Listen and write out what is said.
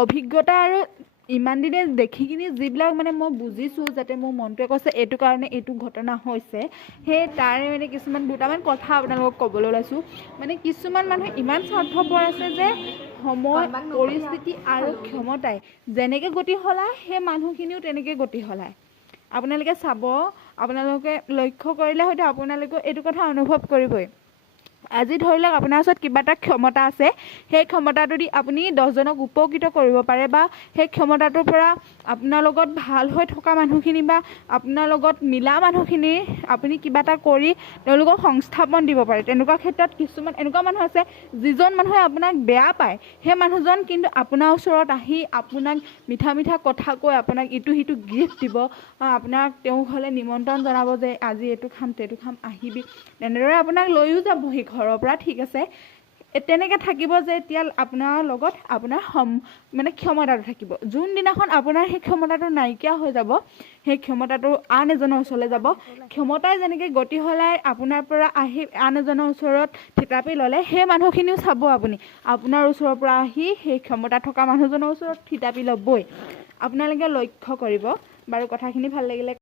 অভিজ্ঞতা আৰু ইমান দিনে দেখি কিনি যিবিলাক মানে মই বুজিছোঁ যাতে মোৰ মনটোৱে কৈছে এইটো কাৰণে এইটো ঘটনা হৈছে সেই তাৰে মানে কিছুমান দুটামান কথা আপোনালোকক ক'বলৈ ওলাইছোঁ মানে কিছুমান মানুহ ইমান স্বাৰ্থপৰ আছে যে সময় পৰিস্থিতি আৰু ক্ষমতাই যেনেকৈ গতি সলায় সেই মানুহখিনিও তেনেকৈ গতি সলায় আপোনালোকে চাব আপোনালোকে লক্ষ্য কৰিলে হয়তো আপোনালোকে এইটো কথা অনুভৱ কৰিবই আজি ধৰি লওক আপোনাৰ ওচৰত কিবা এটা ক্ষমতা আছে সেই ক্ষমতাটো দি আপুনি 10জনক উপকৃত কৰিব পাৰে বা সেই ক্ষমতাটোৰ পৰা আপোনাৰ লগত ভাল হৈ থকা মানুহখিনি বা আপোনাৰ লগত মিলা মানুহখিনি আপুনি কিবা এটা কৰি তেওঁলোকক সংস্থাপন দিব পাৰে তেনেকুৱা ক্ষেত্ৰত কিছুমান এনেকুৱা মানুহ আছে যিজন মানুহে আপোনাক বেয়া পায় সেই মানুহজন কিন্তু আপোনাৰ ওচৰত আহি আপোনাক মিঠা মিঠা কথা কৈ আপোনাক ইটো সিটো গিফ্ট দিব আপোনাক তেওঁ ঘৰলৈ নিমন্ত্ৰণ জনাব যে আজি এইটো খাম সেইটো খাম আহিবি তেনেদৰে আপোনাক লৈও যাবহি ঘৰৰ পৰা ঠিক আছে তেনেকৈ থাকিব যে এতিয়া আপোনাৰ লগত আপোনাৰ মানে ক্ষমতাটো থাকিব যোনদিনাখন আপোনাৰ সেই ক্ষমতাটো নাইকিয়া হৈ যাব সেই ক্ষমতাটো আন এজনৰ ওচৰলৈ যাব ক্ষমতাই যেনেকৈ গতি সলাই আপোনাৰ পৰা আহি আন এজনৰ ওচৰত থিতাপি ল'লে সেই মানুহখিনিও চাব আপুনি আপোনাৰ ওচৰৰ পৰা আহি সেই ক্ষমতা থকা মানুহজনৰ ওচৰত থিতাপি ল'বই আপোনালোকে লক্ষ্য কৰিব বাৰু কথাখিনি ভাল লাগিলে